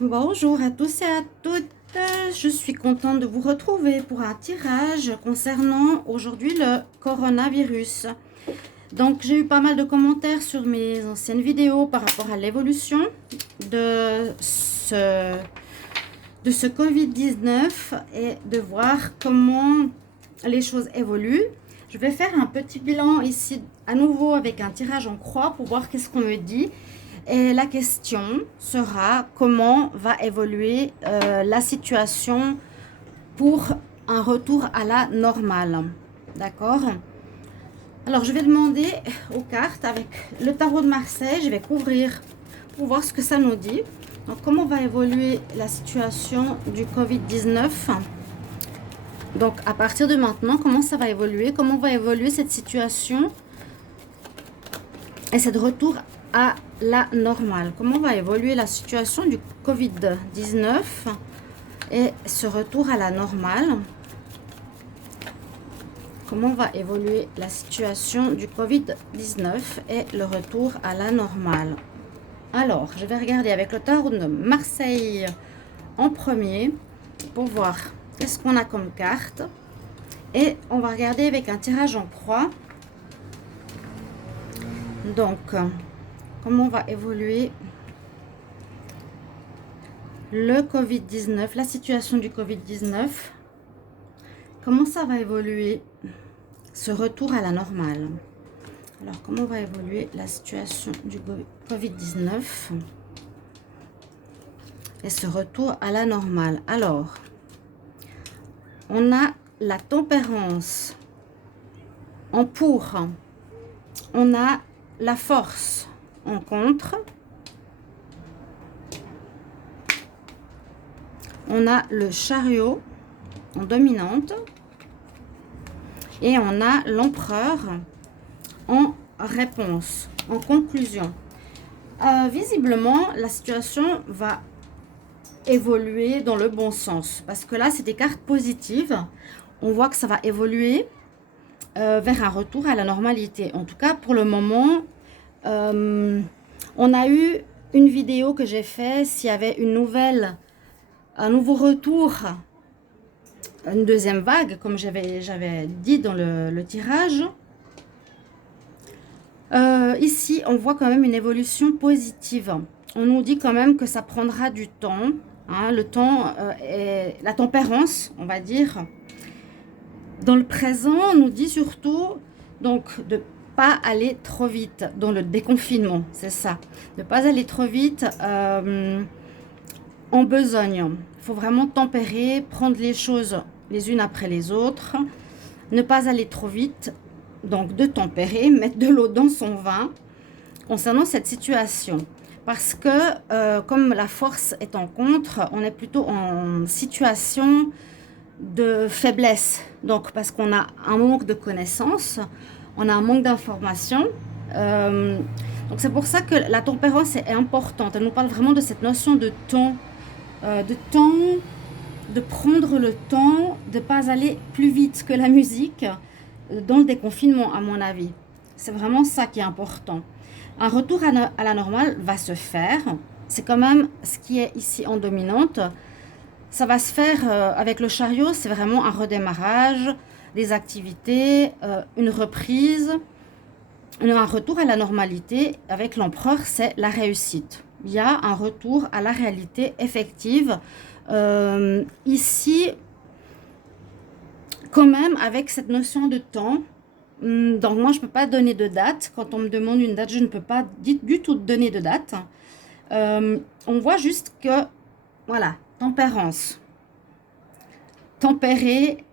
Bonjour à tous et à toutes, je suis contente de vous retrouver pour un tirage concernant aujourd'hui le coronavirus. Donc j'ai eu pas mal de commentaires sur mes anciennes vidéos par rapport à l'évolution de ce Covid-19 et de voir comment les choses évoluent. Je vais faire un petit bilan ici à nouveau avec un tirage en croix pour voir qu'est-ce qu'on me dit. Et la question sera comment va évoluer la situation pour un retour à la normale. D'accord? Alors, je vais demander aux cartes avec le tarot de Marseille. Je vais couvrir pour voir ce que ça nous dit. Donc, comment va évoluer la situation du Covid-19? Donc, à partir de maintenant, comment ça va évoluer? Comment va évoluer cette situation et cette retour à la normale? Comment va évoluer la situation du Covid-19 et ce retour à la normale? Comment va évoluer la situation du Covid-19 et le retour à la normale? Alors, je vais regarder avec le tarot de Marseille en premier pour voir qu'est-ce qu'on a comme carte. Et on va regarder avec un tirage en croix. Donc, comment va évoluer le Covid-19, la situation du Covid-19? Comment ça va évoluer ce retour à la normale? Alors, comment va évoluer la situation du Covid-19 et ce retour à la normale? Alors, on a la tempérance en pour, on a la force en contre, on a le chariot en dominante et on a l'empereur en réponse, en conclusion. Visiblement, la situation va évoluer dans le bon sens parce que là, c'est des cartes positives. On voit que ça va évoluer vers un retour à la normalité. En tout cas, pour le moment, on a eu une vidéo que j'ai faite s'il y avait un nouveau retour, une deuxième vague, comme j'avais dit dans le tirage. Ici, on voit quand même une évolution positive. On nous dit quand même que ça prendra du temps. Hein, le temps et la tempérance, on va dire. Dans le présent, on nous dit surtout donc de ne pas aller trop vite dans le déconfinement, c'est ça. Ne pas aller trop vite en besogne. Il faut vraiment tempérer, prendre les choses les unes après les autres. Ne pas aller trop vite, donc de tempérer, mettre de l'eau dans son vin concernant cette situation. Parce que comme la force est en contre, on est plutôt en situation de faiblesse. Donc parce qu'on a un manque de connaissances, on a un manque d'informations. Donc c'est pour ça que la tempérance est importante. Elle nous parle vraiment de cette notion de temps, de prendre le temps, de ne pas aller plus vite que la musique dans le déconfinement, à mon avis. C'est vraiment ça qui est important. Un retour à la normale va se faire. C'est quand même ce qui est ici en dominante. Ça va se faire avec le chariot. C'est vraiment un redémarrage, des activités, une reprise, un retour à la normalité. Avec l'empereur, c'est la réussite. Il y a un retour à la réalité effective. Ici, quand même, avec cette notion de temps. Donc moi, je ne peux pas donner de date. Quand on me demande une date, je ne peux pas du tout donner de date. On voit juste que, voilà, tempérance. Tempérer,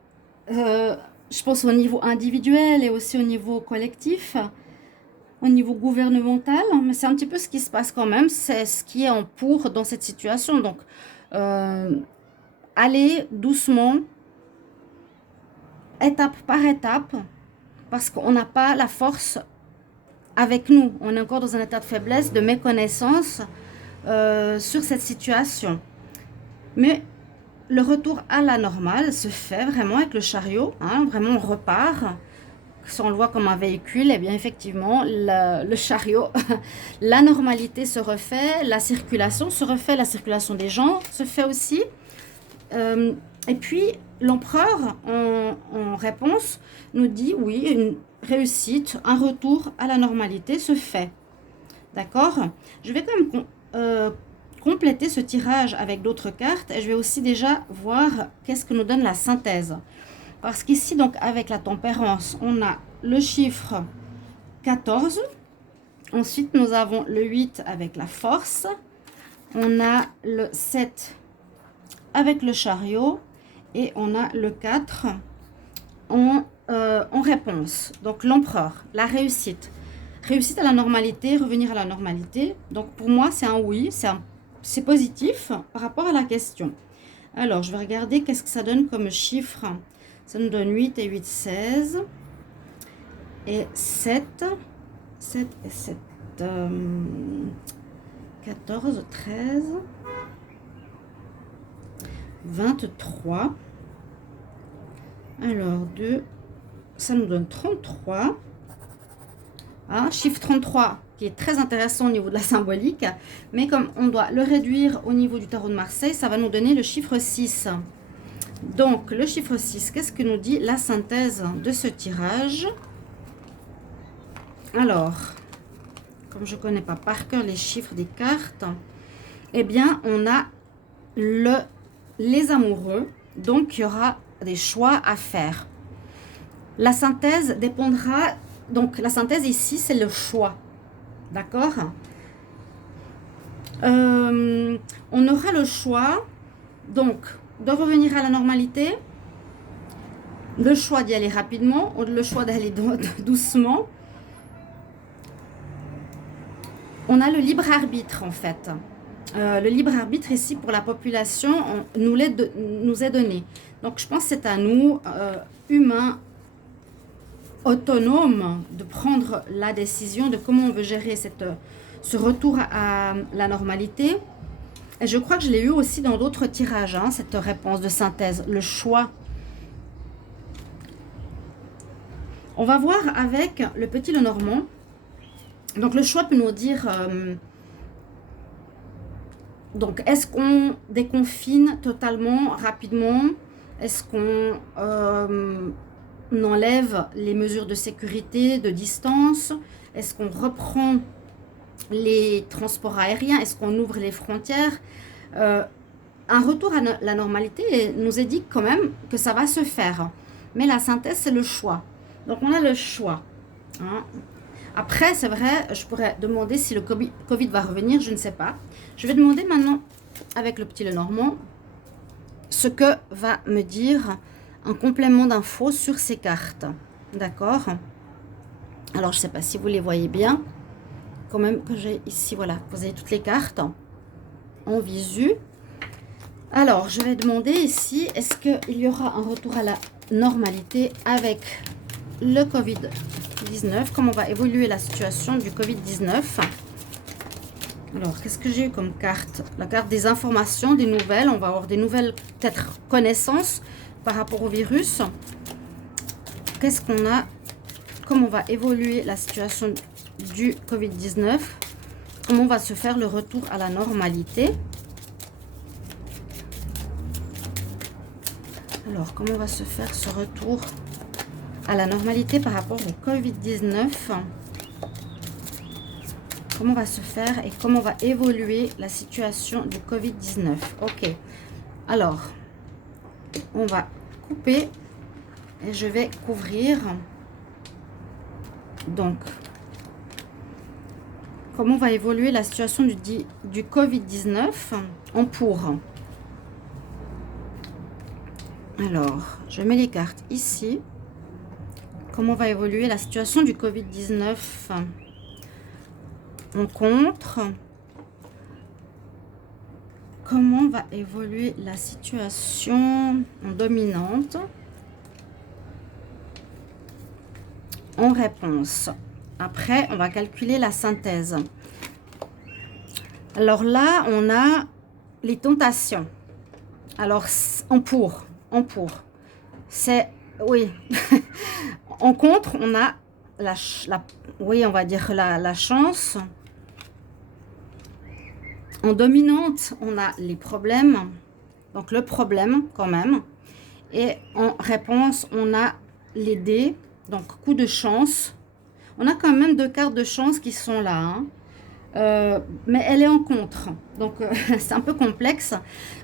je pense au niveau individuel et aussi au niveau collectif, au niveau gouvernemental. Mais c'est un petit peu ce qui se passe quand même. C'est ce qui est en pour dans cette situation. Donc, aller doucement, étape par étape, parce qu'on n'a pas la force avec nous. On est encore dans un état de faiblesse, de méconnaissance sur cette situation. Mais le retour à la normale se fait vraiment avec le chariot. Hein, vraiment, on repart si on le voit comme un véhicule, eh bien effectivement, le chariot, la normalité se refait, la circulation se refait, la circulation des gens se fait aussi. Et puis, l'empereur, en réponse, nous dit, oui, une réussite, un retour à la normalité se fait. D'accord? Je vais quand même compléter ce tirage avec d'autres cartes et je vais aussi déjà voir qu'est-ce que nous donne la synthèse. Parce qu'ici, donc, avec la tempérance, on a le chiffre 14. Ensuite, nous avons le 8 avec la force. On a le 7 avec le chariot. Et on a le 4 en réponse. Donc, l'empereur, la réussite. Réussite à la normalité, revenir à la normalité. Donc, pour moi, c'est un oui, c'est positif par rapport à la question. Alors, je vais regarder qu'est-ce que ça donne comme chiffre. Ça nous donne 8 et 8, 16. Et 7. 7 et 7. 14, 13. 23. Alors, 2. Ça nous donne 33. Hein, chiffre 33 qui est très intéressant au niveau de la symbolique. Mais comme on doit le réduire au niveau du tarot de Marseille, ça va nous donner le chiffre 6. Donc, le chiffre 6, qu'est-ce que nous dit la synthèse de ce tirage? Alors, comme je ne connais pas par cœur les chiffres des cartes, eh bien, on a les amoureux. Donc, il y aura des choix à faire. La synthèse dépendra... Donc, la synthèse ici, c'est le choix. D'accord? On aura le choix, donc, de revenir à la normalité, le choix d'y aller rapidement ou le choix d'aller doucement. On a le libre arbitre, en fait. Le libre arbitre, ici, pour la population, nous est donné. Donc, je pense que c'est à nous, humains, autonomes, de prendre la décision de comment on veut gérer ce retour à la normalité. Et je crois que je l'ai eu aussi dans d'autres tirages, hein, cette réponse de synthèse, le choix. On va voir avec le petit Lenormand. Donc, le choix peut nous dire... donc, est-ce qu'on déconfine totalement, rapidement? Est-ce qu'on enlève les mesures de sécurité, de distance? Est-ce qu'on reprend les transports aériens? Est-ce qu'on ouvre les frontières? Un retour à la normalité nous est dit quand même que ça va se faire. Mais la synthèse, c'est le choix. Donc, on a le choix. Hein. Après, c'est vrai, je pourrais demander si le Covid va revenir, je ne sais pas. Je vais demander maintenant, avec le petit Lenormand, ce que va me dire un complément d'infos sur ces cartes. D'accord? Alors, je ne sais pas si vous les voyez bien. Quand même que j'ai ici, voilà, vous avez toutes les cartes en visu. Alors, je vais demander ici, est-ce qu'il y aura un retour à la normalité avec le Covid-19? Comment va évoluer la situation du Covid-19? Alors, qu'est-ce que j'ai eu comme carte? La carte des informations, des nouvelles. On va avoir des nouvelles, peut-être, connaissances par rapport au virus. Qu'est-ce qu'on a? Comment va évoluer la situation du Covid-19? Comment va se faire le retour à la normalité? Alors, comment va se faire ce retour à la normalité par rapport au Covid-19? Comment va se faire et comment va évoluer la situation du Covid-19? Ok. Alors, on va couper et je vais couvrir. Donc, comment va évoluer la situation du Covid-19 en pour? Alors, je mets les cartes ici. Comment va évoluer la situation du Covid-19 en contre? Comment va évoluer la situation en dominante en réponse? Après, on va calculer la synthèse. Alors là, on a les tentations. Alors, en pour, c'est Oui. En contre, on a oui, on va dire la chance. En dominante, on a les problèmes. Donc le problème quand même. Et en réponse, on a les dés. Donc coup de chance. On a quand même 2 cartes de chance qui sont là, hein. Mais elle est en contre. Donc, c'est un peu complexe.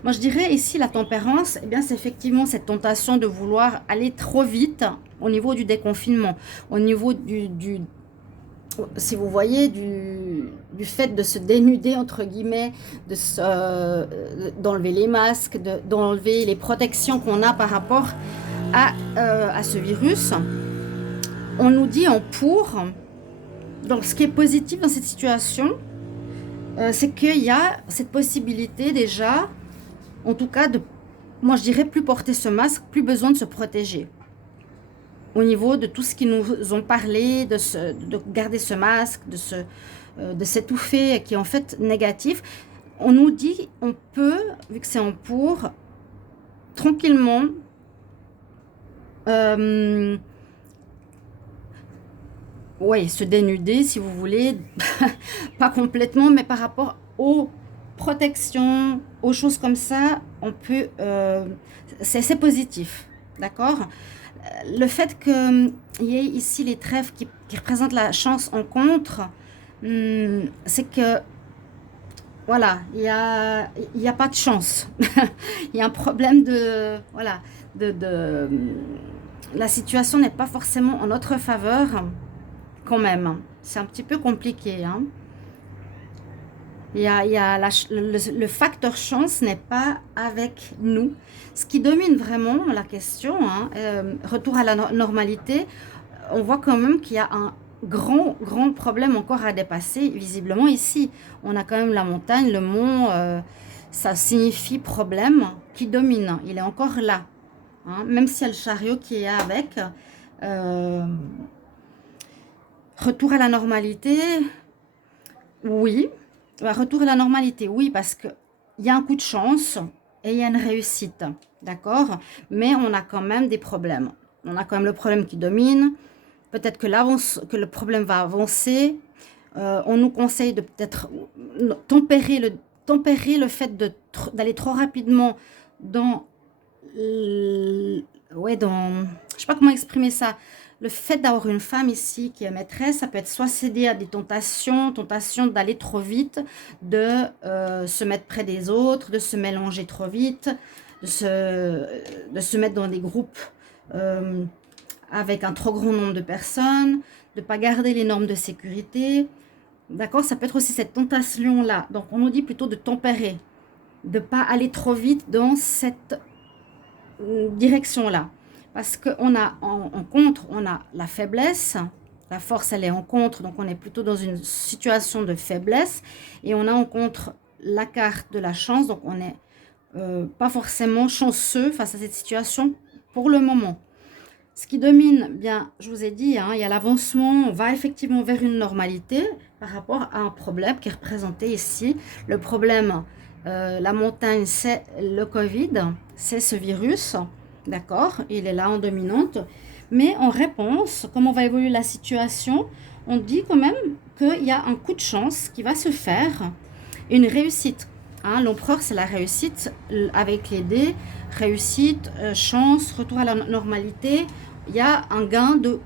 Moi, je dirais ici, la tempérance, eh bien, c'est effectivement cette tentation de vouloir aller trop vite au niveau du déconfinement, au niveau si vous voyez, du fait de se dénuder, entre guillemets, d'enlever les masques, d'enlever les protections qu'on a par rapport à ce virus. On nous dit en pour. Donc, ce qui est positif dans cette situation, c'est qu'il y a cette possibilité déjà, en tout cas, moi je dirais plus porter ce masque, plus besoin de se protéger. Au niveau de tout ce qu'ils nous ont parlé, de garder ce masque, de s'étouffer, qui est en fait négatif, on nous dit, on peut, vu que c'est en pour, tranquillement, oui, se dénuder si vous voulez, pas complètement, mais par rapport aux protections, aux choses comme ça, on peut, c'est positif, d'accord. Le fait qu'il y ait ici les trèfles qui représentent la chance en contre, c'est que, voilà, il y a pas de chance. Il y a un problème de, voilà, de la situation n'est pas forcément en notre faveur. Quand même, c'est un petit peu compliqué, hein. Il y a le facteur chance n'est pas avec nous. Ce qui domine vraiment la question, hein, retour à la normalité, on voit quand même qu'il y a un grand problème encore à dépasser. Visiblement ici, on a quand même la montagne, le mont, ça signifie problème qui domine. Il est encore là, hein, même s'il y a le chariot qui est avec. Euh, Retour à la normalité, oui. Retour à la normalité, oui, parce qu'il y a un coup de chance et il y a une réussite, d'accord. Mais on a quand même des problèmes. On a quand même le problème qui domine. Peut-être que le problème va avancer. On nous conseille de peut-être tempérer le fait d'aller trop rapidement dans... ouais, dans... Je sais pas comment exprimer ça. Le fait d'avoir une femme ici qui est maîtresse, ça peut être soit céder à des tentations d'aller trop vite, de se mettre près des autres, de se mélanger trop vite, de se mettre dans des groupes avec un trop grand nombre de personnes, de ne pas garder les normes de sécurité. D'accord. Ça peut être aussi cette tentation-là. Donc, on nous dit plutôt de tempérer, de ne pas aller trop vite dans cette direction-là. Parce qu'on a en contre, on a la faiblesse. La force, elle est en contre, donc on est plutôt dans une situation de faiblesse. Et on a en contre la carte de la chance, donc on n'est pas forcément chanceux face à cette situation pour le moment. Ce qui domine, bien, je vous ai dit, hein, il y a l'avancement, on va effectivement vers une normalité par rapport à un problème qui est représenté ici. Le problème, la montagne, c'est le Covid, c'est ce virus. D'accord, il est là en dominante. Mais en réponse, comment va évoluer la situation, on dit quand même qu'il y a un coup de chance qui va se faire, une réussite. Hein, l'empereur, c'est la réussite avec les dés, réussite, chance, retour à la normalité. Il y a un gain de...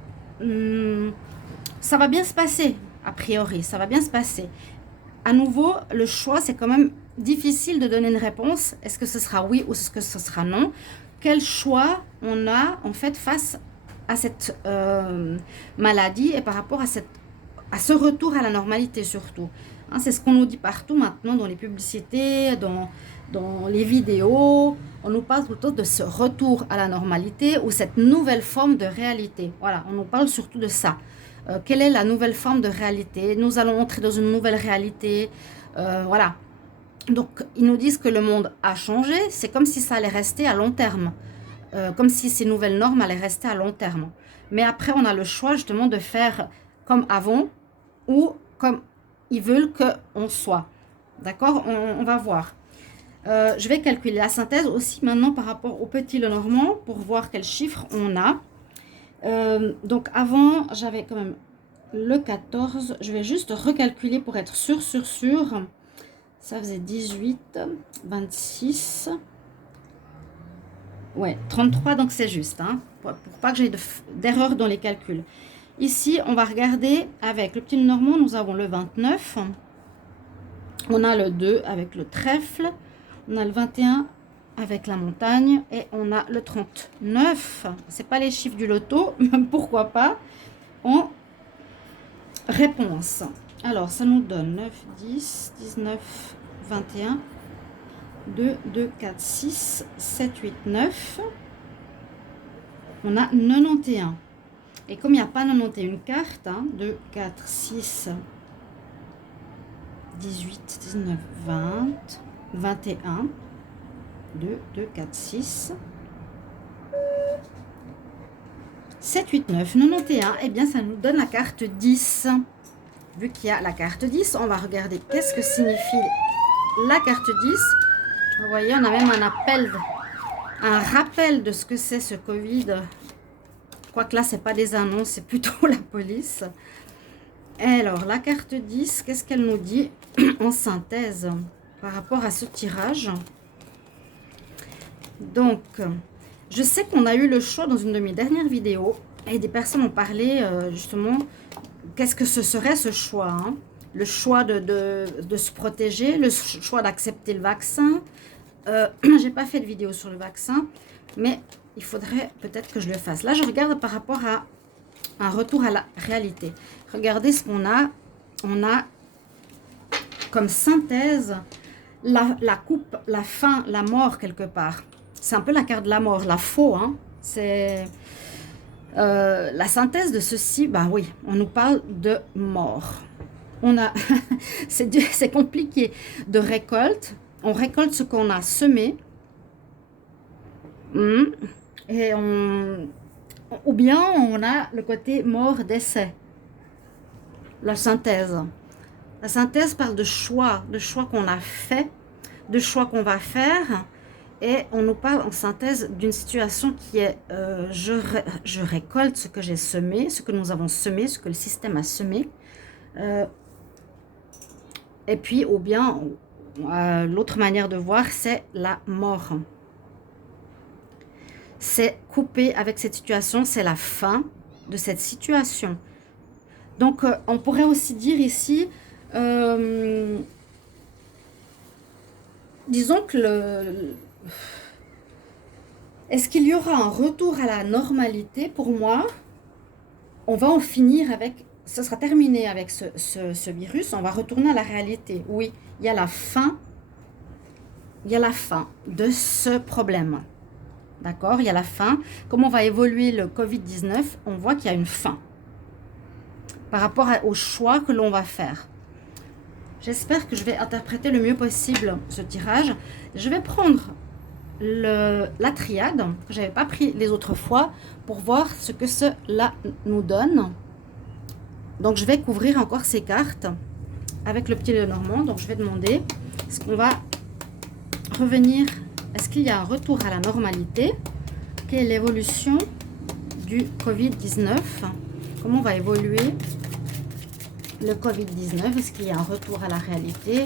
ça va bien se passer, a priori, ça va bien se passer. À nouveau, le choix, c'est quand même difficile de donner une réponse. Est-ce que ce sera oui ou est-ce que ce sera non? Quel choix on a en fait face à cette maladie et par rapport à ce retour à la normalité surtout. Hein, c'est ce qu'on nous dit partout maintenant dans les publicités, dans les vidéos. On nous parle plutôt de ce retour à la normalité ou cette nouvelle forme de réalité. Voilà, on nous parle surtout de ça. Quelle est la nouvelle forme de réalité? Nous allons entrer dans une nouvelle réalité. Voilà. Donc, ils nous disent que le monde a changé. C'est comme si ça allait rester à long terme. Comme si ces nouvelles normes allaient rester à long terme. Mais après, on a le choix justement de faire comme avant ou comme ils veulent qu'on soit. D'accord, on va voir. Je vais calculer la synthèse aussi maintenant par rapport au petit Lenormand pour voir quels chiffres on a. Donc avant, j'avais quand même le 14. Je vais juste recalculer pour être sûr. Ça faisait 18, 26. Ouais, 33, donc c'est juste. Hein, pour pas que j'ai d'erreur dans les calculs. Ici, on va regarder avec le petit Lenormand, nous avons le 29. On a le 2 avec le trèfle. On a le 21 avec la montagne. Et on a le 39. C'est pas les chiffres du loto, même pourquoi pas. En réponse. Alors, ça nous donne 9, 10, 19, 21, 2, 2, 4, 6, 7, 8, 9. On a 91. Et comme il n'y a pas 91 cartes, hein, 2, 4, 6, 18, 19, 20, 21, 2, 2, 4, 6, 7, 8, 9, 91, eh bien ça nous donne la carte 10. Vu qu'il y a la carte 10, on va regarder qu'est-ce que signifie la carte 10. Vous voyez, on a même un rappel de ce que c'est ce Covid. Quoique là, ce n'est pas des annonces, c'est plutôt la police. Alors, la carte 10, qu'est-ce qu'elle nous dit en synthèse par rapport à ce tirage? Donc, je sais qu'on a eu le choix dans une de mes dernières vidéos et des personnes ont parlé justement, qu'est-ce que ce serait ce choix, hein? Le choix de se protéger, le choix d'accepter le vaccin. J'ai pas fait de vidéo sur le vaccin, mais il faudrait peut-être que je le fasse. Là, je regarde par rapport à un retour à la réalité. Regardez ce qu'on a. On a comme synthèse la coupe, la fin, la mort quelque part. C'est un peu la carte de la mort, la faux. Hein. C'est la synthèse de ceci. Ben oui, on nous parle de mort. On a, c'est compliqué de récolte. On récolte ce qu'on a semé. Et ou bien on a le côté mort d'essai. La synthèse. La synthèse parle de choix qu'on a fait, de choix qu'on va faire. Et on nous parle en synthèse d'une situation qui est je récolte ce que j'ai semé, ce que nous avons semé, ce que le système a semé. Et puis, ou bien, l'autre manière de voir, c'est la mort. C'est couper avec cette situation, c'est la fin de cette situation. Donc, on pourrait aussi dire ici, disons que est-ce qu'il y aura un retour à la normalité? Pour moi, on va en finir avec, ce sera terminé avec ce virus, on va retourner à la réalité. Oui, il y a la fin de ce problème. D'accord, il y a la fin. Comment va évoluer le Covid-19? On voit qu'il y a une fin par rapport au choix que l'on va faire. J'espère que je vais interpréter le mieux possible ce tirage. Je vais prendre la triade que je n'avais pas pris les autres fois pour voir ce que cela nous donne. Donc, je vais couvrir encore ces cartes avec le petit Lenormand. Donc, je vais demander, est-ce qu'on va revenir? Est-ce qu'il y a un retour à la normalité? Quelle est l'évolution du Covid-19? Comment va évoluer le Covid-19? Est-ce qu'il y a un retour à la réalité?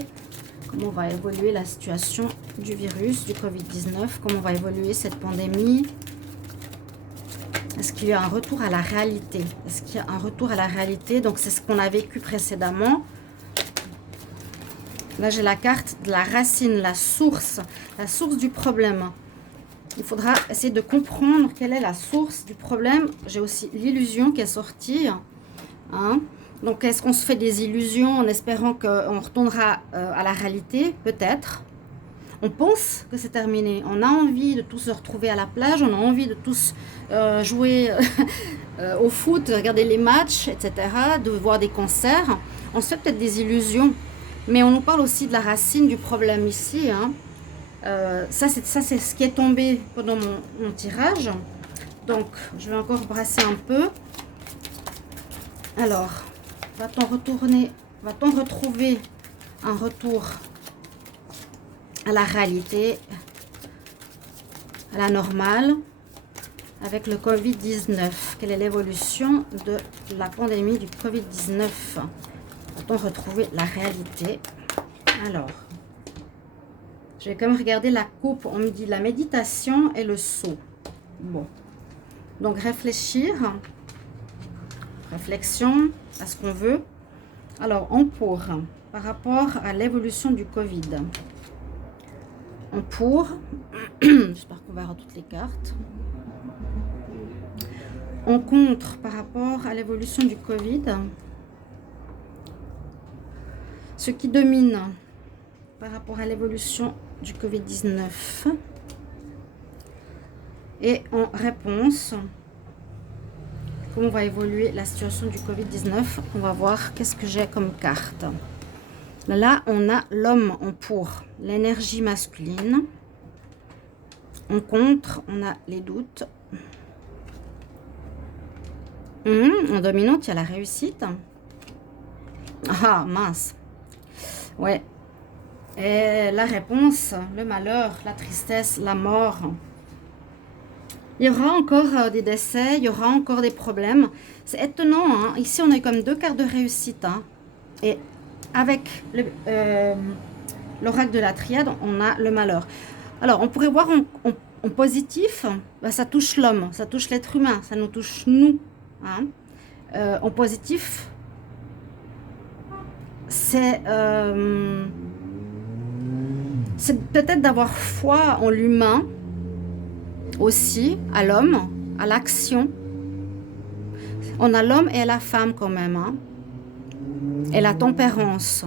Comment va évoluer la situation du virus, du Covid-19? Comment va évoluer cette pandémie? Est-ce qu'il y a un retour à la réalité? Est-ce qu'il y a un retour à la réalité? Donc, c'est ce qu'on a vécu précédemment. Là, j'ai la carte de la racine, la source du problème. Il faudra essayer de comprendre quelle est la source du problème. J'ai aussi l'illusion qui est sortie. Hein? Donc, est-ce qu'on se fait des illusions en espérant qu'on retournera à la réalité? Peut-être. On pense que c'est terminé. On a envie de tous se retrouver à la plage. On a envie de tous jouer au foot, regarder les matchs, etc. De voir des concerts. On se fait peut-être des illusions. Mais on nous parle aussi de la racine du problème ici. Hein. Ça, c'est ce qui est tombé pendant mon tirage. Donc, je vais encore brasser un peu. Alors, va-t-on retrouver un retour à la réalité, à la normale, avec le Covid-19. Quelle est l'évolution de la pandémie du Covid-19? Peut-on retrouver la réalité? Alors, je vais quand même regarder la coupe. On me dit la méditation et le saut. Bon. Donc, réfléchir. Réflexion à ce qu'on veut. Alors, on pour, par rapport à l'évolution du Covid. On pour. J'espère qu'on verra toutes les cartes. On contre par rapport à l'évolution du Covid. Ce qui domine par rapport à l'évolution du Covid-19. Et en réponse, comment va évoluer la situation du Covid-19? On va voir qu'est-ce que j'ai comme carte. Là, on a l'homme en pour, l'énergie masculine. En contre, on a les doutes. En dominante, il y a la réussite. Ah, mince. Ouais. Et la réponse, le malheur, la tristesse, la mort. Il y aura encore des décès, il y aura encore des problèmes. C'est étonnant, hein? Ici, on a comme 2 cartes de réussite. Hein? Et avec l'oracle de la triade, on a le malheur. Alors, on pourrait voir en positif, bah, ça touche l'homme, ça touche l'être humain, ça nous touche nous. Hein? En positif, c'est peut-être d'avoir foi en l'humain, aussi, à l'homme, à l'action. On a l'homme et la femme quand même. Hein? Et la tempérance.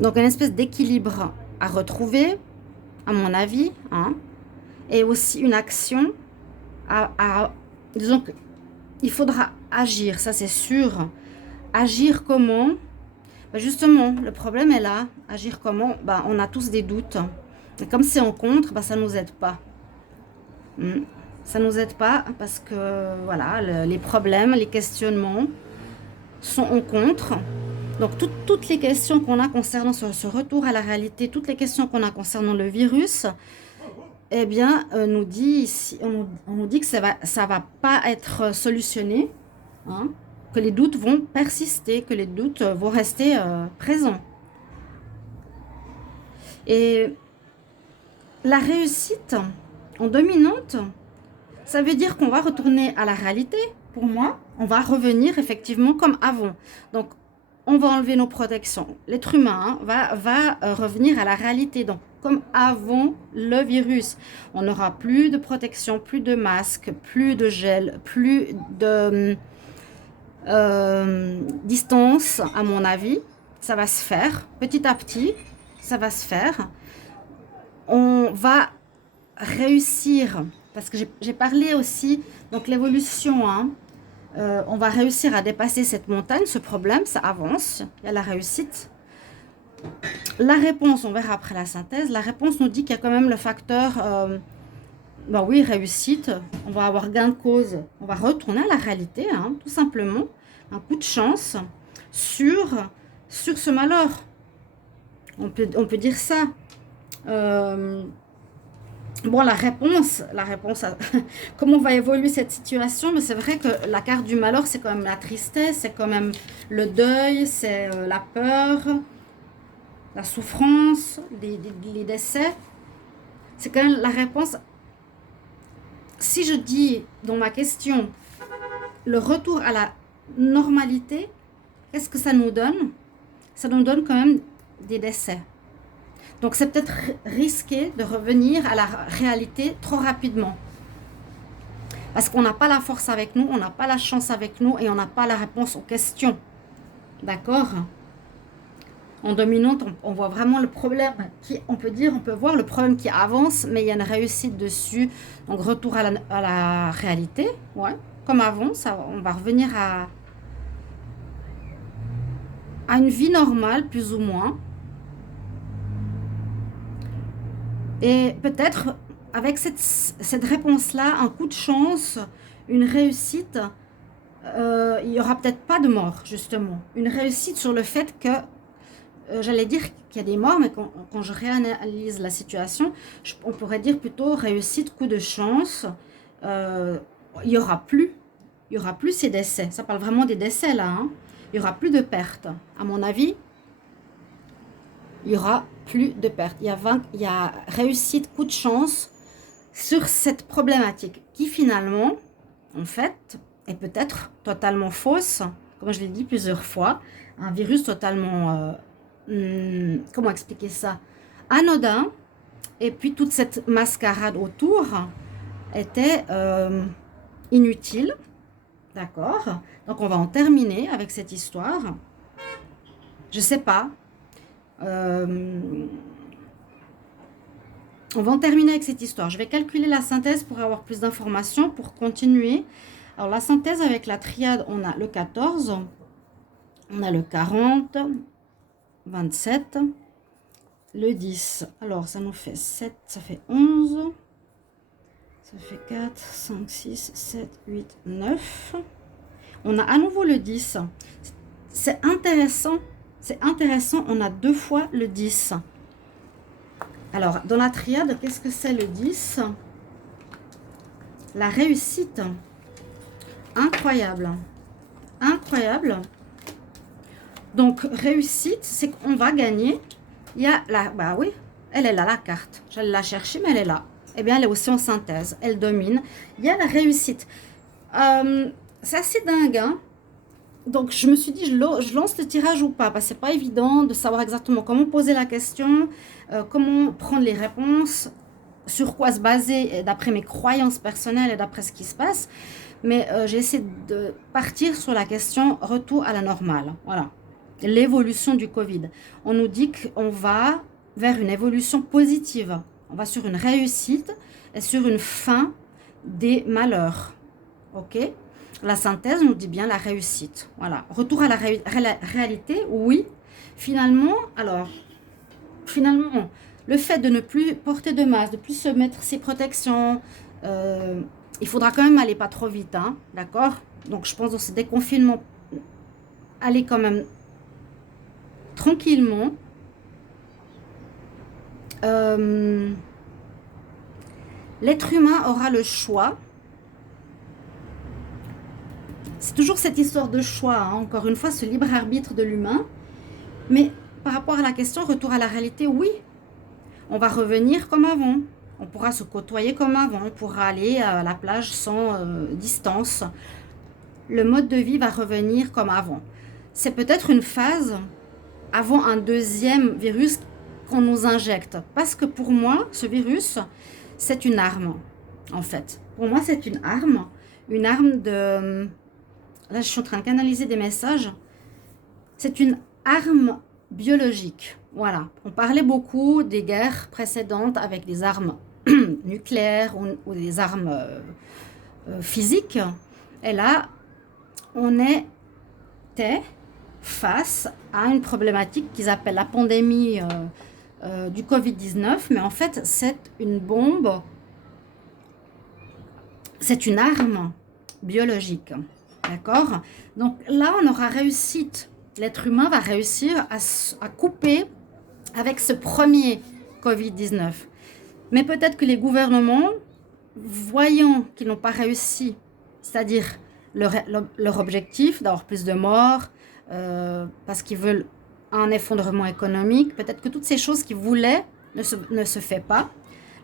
Donc, une espèce d'équilibre à retrouver, à mon avis. Hein? Et aussi une action disons qu'il faudra agir, ça c'est sûr. Agir comment? Ben justement, le problème est là. Agir comment? Ben, on a tous des doutes. Et comme c'est en contre, ben, ça ne nous aide pas. Ça ne nous aide pas parce que voilà, les problèmes, les questionnements sont en contre. Donc toutes les questions qu'on a concernant ce retour à la réalité, toutes les questions qu'on a concernant le virus, eh bien, on nous dit que ça va pas être solutionné, hein, que les doutes vont persister, que les doutes vont rester présents. Et la réussite en dominante, ça veut dire qu'on va retourner à la réalité. Pour moi, on va revenir effectivement comme avant. Donc, on va enlever nos protections. L'être humain va revenir à la réalité. Donc, comme avant le virus, on n'aura plus de protection, plus de masque, plus de gel, plus de distance, à mon avis. Ça va se faire petit à petit. Ça va se faire. On va réussir, parce que j'ai parlé aussi, donc l'évolution, hein, on va réussir à dépasser cette montagne, ce problème, ça avance, il y a la réussite. La réponse, on verra après la synthèse, la réponse nous dit qu'il y a quand même le facteur, ben oui, réussite, on va avoir gain de cause, on va retourner à la réalité, hein, tout simplement, un coup de chance sur ce malheur, on peut dire ça. Bon, la réponse à comment va évoluer cette situation, mais c'est vrai que la carte du malheur, c'est quand même la tristesse, c'est quand même le deuil, c'est la peur, la souffrance, les décès. C'est quand même la réponse. Si je dis dans ma question le retour à la normalité, qu'est-ce que ça nous donne? Ça nous donne quand même des décès. Donc, c'est peut-être risqué de revenir à la réalité trop rapidement. Parce qu'on n'a pas la force avec nous, on n'a pas la chance avec nous et on n'a pas la réponse aux questions. D'accord? En dominante, on voit vraiment le problème on peut voir le problème qui avance, mais il y a une réussite dessus. Donc, retour à la réalité. Ouais, comme avant, on va revenir à une vie normale, plus ou moins. Et peut-être, avec cette réponse-là, un coup de chance, une réussite, il n'y aura peut-être pas de mort, justement. Une réussite sur le fait que j'allais dire qu'il y a des morts, mais quand je réanalyse la situation, on pourrait dire plutôt réussite, coup de chance. Euh, il y aura plus, il y aura plus ces décès. Ça parle vraiment des décès là, hein. Il y aura plus de pertes. À mon avis, il y aura plus de pertes. Il y a réussite, coup de chance sur cette problématique qui finalement, en fait, est peut-être totalement fausse, comme je l'ai dit plusieurs fois, un virus totalement, comment expliquer ça, anodin, et puis toute cette mascarade autour était inutile, d'accord? Donc on va en terminer avec cette histoire. Je sais pas. On va en terminer avec cette histoire. Je vais calculer la synthèse pour avoir plus d'informations, pour continuer. Alors la synthèse avec la triade, on a le 14, on a le 40, 27, le 10. Alors ça nous fait 7, ça fait 11, ça fait 4, 5, 6, 7, 8, 9. On a à nouveau le 10. C'est intéressant, on a 2 fois le 10. Alors, dans la triade, qu'est-ce que c'est le 10? La réussite. Incroyable. Incroyable. Donc, réussite, c'est qu'on va gagner. Il y a la... Bah oui, elle est là, la carte. J'allais la chercher, mais elle est là. Eh bien, elle est aussi en synthèse. Elle domine. Il y a la réussite. C'est assez dingue, hein? Donc, je me suis dit, je lance le tirage ou pas, parce que c'est pas évident de savoir exactement comment poser la question, comment prendre les réponses, sur quoi se baser d'après mes croyances personnelles et d'après ce qui se passe. Mais j'ai essayé de partir sur la question retour à la normale. Voilà, l'évolution du Covid. On nous dit qu'on va vers une évolution positive. On va sur une réussite et sur une fin des malheurs. Ok ? La synthèse nous dit bien la réussite. Voilà. Retour à la réalité, oui. Finalement, le fait de ne plus porter de masque, de plus se mettre ses protections, il faudra quand même aller pas trop vite, hein, d'accord? Donc, je pense dans ce déconfinement, aller quand même tranquillement. L'être humain aura le choix. C'est toujours cette histoire de choix, hein, encore une fois, ce libre arbitre de l'humain. Mais par rapport à la question, retour à la réalité, oui, on va revenir comme avant. On pourra se côtoyer comme avant, on pourra aller à la plage sans distance. Le mode de vie va revenir comme avant. C'est peut-être une phase avant un deuxième virus qu'on nous injecte. Parce que pour moi, ce virus, c'est une arme, en fait. Pour moi, c'est une arme de... Là, je suis en train de canaliser des messages. C'est une arme biologique. Voilà. On parlait beaucoup des guerres précédentes avec des armes nucléaires ou des armes physiques. Et là, on était face à une problématique qu'ils appellent la pandémie du Covid-19. Mais en fait, c'est une bombe. C'est une arme biologique. D'accord? Donc là, on aura réussi, l'être humain va réussir à couper avec ce premier Covid-19. Mais peut-être que les gouvernements, voyant qu'ils n'ont pas réussi, c'est-à-dire leur objectif d'avoir plus de morts, parce qu'ils veulent un effondrement économique, peut-être que toutes ces choses qu'ils voulaient ne se fait pas.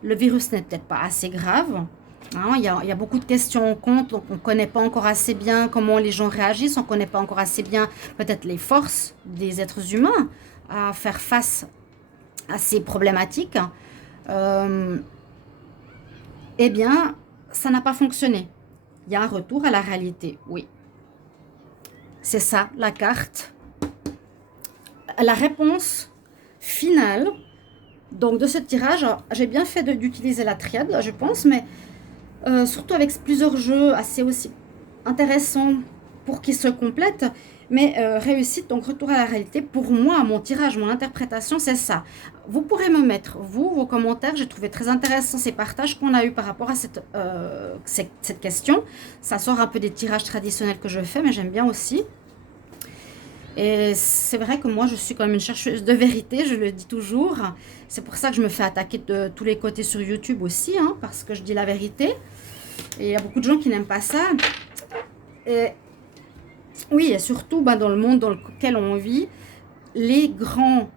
Le virus n'est peut-être pas assez grave. Hein, il y a beaucoup de questions en compte, donc on ne connaît pas encore assez bien comment les gens réagissent, on ne connaît pas encore assez bien peut-être les forces des êtres humains à faire face à ces problématiques. Eh bien, ça n'a pas fonctionné. Il y a un retour à la réalité, oui. C'est ça, la carte. La réponse finale donc de ce tirage, j'ai bien fait d'utiliser la triade, je pense, mais... surtout avec plusieurs jeux assez aussi intéressants pour qu'ils se complètent, mais réussite, donc retour à la réalité. Pour moi, mon tirage, mon interprétation, c'est ça. Vous pourrez me mettre, vos commentaires. J'ai trouvé très intéressant ces partages qu'on a eu par rapport à cette question. Ça sort un peu des tirages traditionnels que je fais, mais j'aime bien aussi. Et c'est vrai que moi, je suis quand même une chercheuse de vérité, je le dis toujours. C'est pour ça que je me fais attaquer de tous les côtés sur YouTube aussi, hein, parce que je dis la vérité. Et il y a beaucoup de gens qui n'aiment pas ça. Et oui, et surtout dans le monde dans lequel on vit, les grands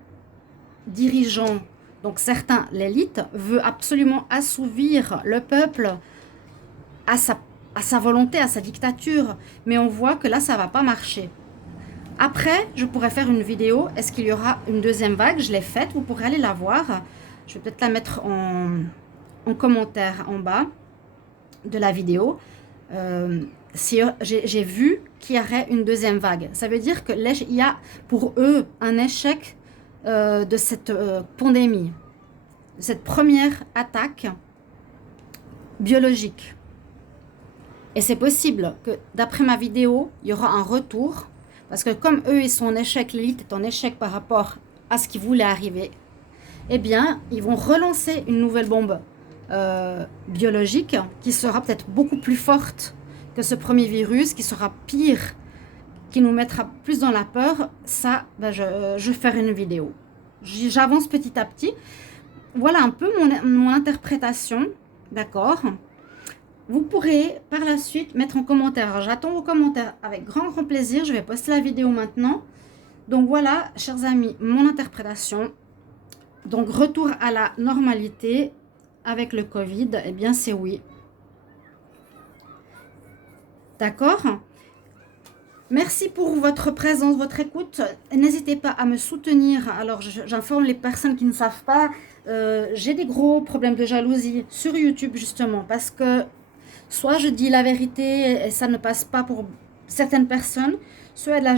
dirigeants, donc certains, l'élite, veut absolument assouvir le peuple à sa volonté, à sa dictature. Mais on voit que là, ça ne va pas marcher. Après, je pourrais faire une vidéo. Est-ce qu'il y aura une deuxième vague? Je l'ai faite, vous pourrez aller la voir. Je vais peut-être la mettre en commentaire en bas de la vidéo. Si j'ai vu qu'il y aurait une deuxième vague. Ça veut dire qu'il y a pour eux un échec de cette pandémie, de cette première attaque biologique. Et c'est possible que d'après ma vidéo, il y aura un retour. Parce que comme eux, ils sont en échec, l'élite est en échec par rapport à ce qui voulait arriver, eh bien, ils vont relancer une nouvelle bombe biologique qui sera peut-être beaucoup plus forte que ce premier virus, qui sera pire, qui nous mettra plus dans la peur. Ça, je ferai une vidéo. J'avance petit à petit. Voilà un peu mon interprétation, d'accord? Vous pourrez par la suite mettre en commentaire. J'attends vos commentaires avec grand plaisir. Je vais poster la vidéo maintenant. Donc voilà, chers amis, mon interprétation. Donc retour à la normalité avec le Covid, eh bien c'est oui. D'accord? Merci pour votre présence, votre écoute. N'hésitez pas à me soutenir. Alors j'informe les personnes qui ne savent pas. J'ai des gros problèmes de jalousie sur YouTube justement parce que soit je dis la vérité et ça ne passe pas pour certaines personnes, soit de la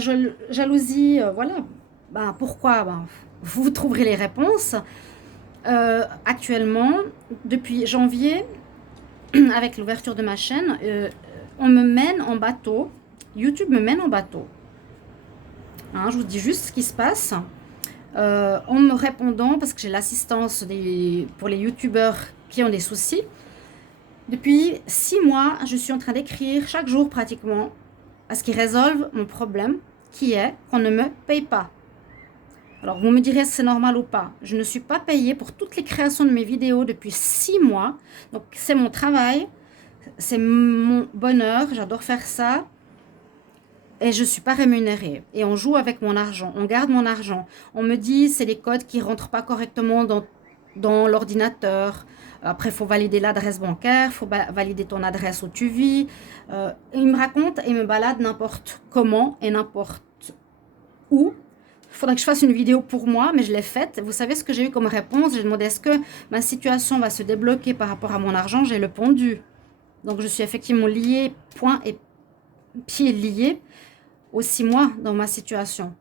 jalousie, voilà. Pourquoi vous trouverez les réponses. Actuellement, depuis janvier, avec l'ouverture de ma chaîne, on me mène en bateau. YouTube me mène en bateau. Hein, je vous dis juste ce qui se passe. En me répondant, parce que j'ai l'assistance pour les youtubeurs qui ont des soucis. Depuis 6 mois, je suis en train d'écrire chaque jour pratiquement à ce qui résolve mon problème, qui est qu'on ne me paye pas. Alors, vous me direz si c'est normal ou pas. Je ne suis pas payée pour toutes les créations de mes vidéos depuis 6 mois. Donc, c'est mon travail, c'est mon bonheur, j'adore faire ça. Et je ne suis pas rémunérée. Et on joue avec mon argent, on garde mon argent. On me dit c'est les codes qui ne rentrent pas correctement dans l'ordinateur. Après, il faut valider l'adresse bancaire, il faut valider ton adresse où tu vis. Il me raconte et me balade n'importe comment et n'importe où. Il faudrait que je fasse une vidéo pour moi, mais je l'ai faite. Vous savez ce que j'ai eu comme réponse? J'ai demandé est-ce que ma situation va se débloquer par rapport à mon argent? J'ai répondu. Donc, je suis effectivement liée, point et pied liés, aux 6 mois dans ma situation.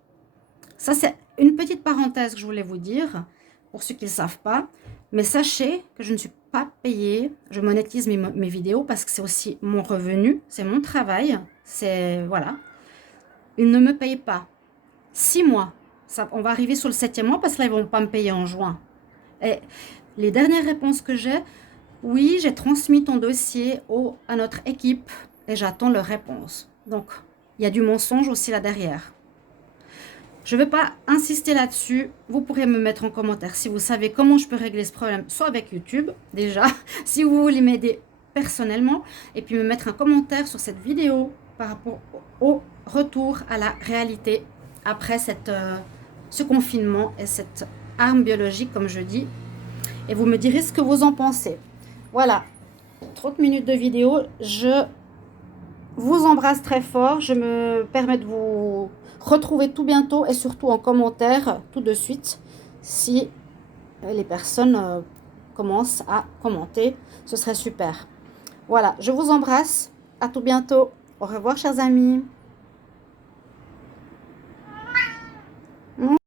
Ça, c'est une petite parenthèse que je voulais vous dire, pour ceux qui ne le savent pas. Mais sachez que je ne suis pas payée. Je monétise mes vidéos parce que c'est aussi mon revenu, c'est mon travail. C'est, voilà. Ils ne me payent pas. 6 mois. Ça, on va arriver sur le 7e mois parce que là, ils ne vont pas me payer en juin. Et les dernières réponses que j'ai, oui, j'ai transmis ton dossier à notre équipe et j'attends leur réponse. Donc, il y a du mensonge aussi là derrière. Je ne vais pas insister là-dessus. Vous pourrez me mettre en commentaire si vous savez comment je peux régler ce problème, soit avec YouTube, déjà, si vous voulez m'aider personnellement, et puis me mettre un commentaire sur cette vidéo par rapport au retour à la réalité après ce confinement et cette arme biologique, comme je dis. Et vous me direz ce que vous en pensez. Voilà, 30 minutes de vidéo. Je vous embrasse très fort. Je me permets de vous retrouver tout bientôt et surtout en commentaire tout de suite si les personnes commencent à commenter. Ce serait super. Voilà, je vous embrasse. À tout bientôt. Au revoir, chers amis.